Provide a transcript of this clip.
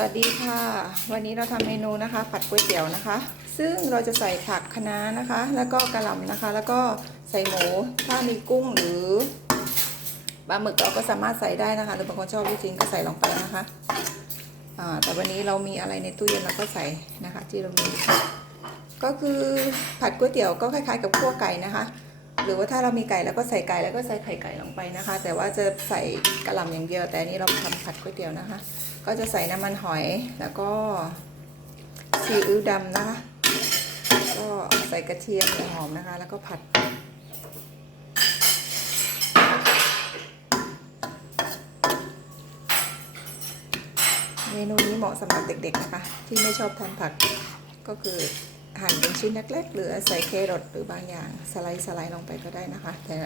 สวัสดีค่ะ วันนี้เราทำเมนูนะคะ ผัดก๋วยเตี๋ยวนะคะ ซึ่งเราจะใส่ผักคะน้านะคะ แล้วก็กระหล่ำนะคะ แล้วก็ใส่หมูถ้ามีกุ้งหรือปลาหมึกเราก็สามารถใส่ได้นะคะ หรือบางคนชอบลูกชิ้นก็ใส่ลงไปนะคะแต่วันนี้เรามีอะไรในตู้เย็นเราก็ใส่นะคะ ที่เรามีก็คือผัดก๋วยเตี๋ยวก็คล้ายๆ กับคั่วไก่นะคะ หรือว่าถ้าเรามีไก่แล้วก็ใส่ไก่แล้วก็ใส่ไข่ไก่ลงไปนะคะ แต่ว่าจะใส่กระหล่ำอย่างเดียว แต่อันนี้เราทำผัดก๋วยเตี๋ยวนะคะ ก็จะใส่น้ำมันหอยแล้วก็ซีอิ๊วดำนะคะก็ใส่กระเทียมหอมนะคะ แล้วก็ผัดเมนูนี้เหมาะสำหรับเด็กๆนะคะ ที่ไม่ชอบทานผักก็คือ หั่นเป็นชิ้นเล็กๆหรือใส่แครอทหรือบางอย่างสไลด์สไลด์ลงไปก็ได้นะคะแต่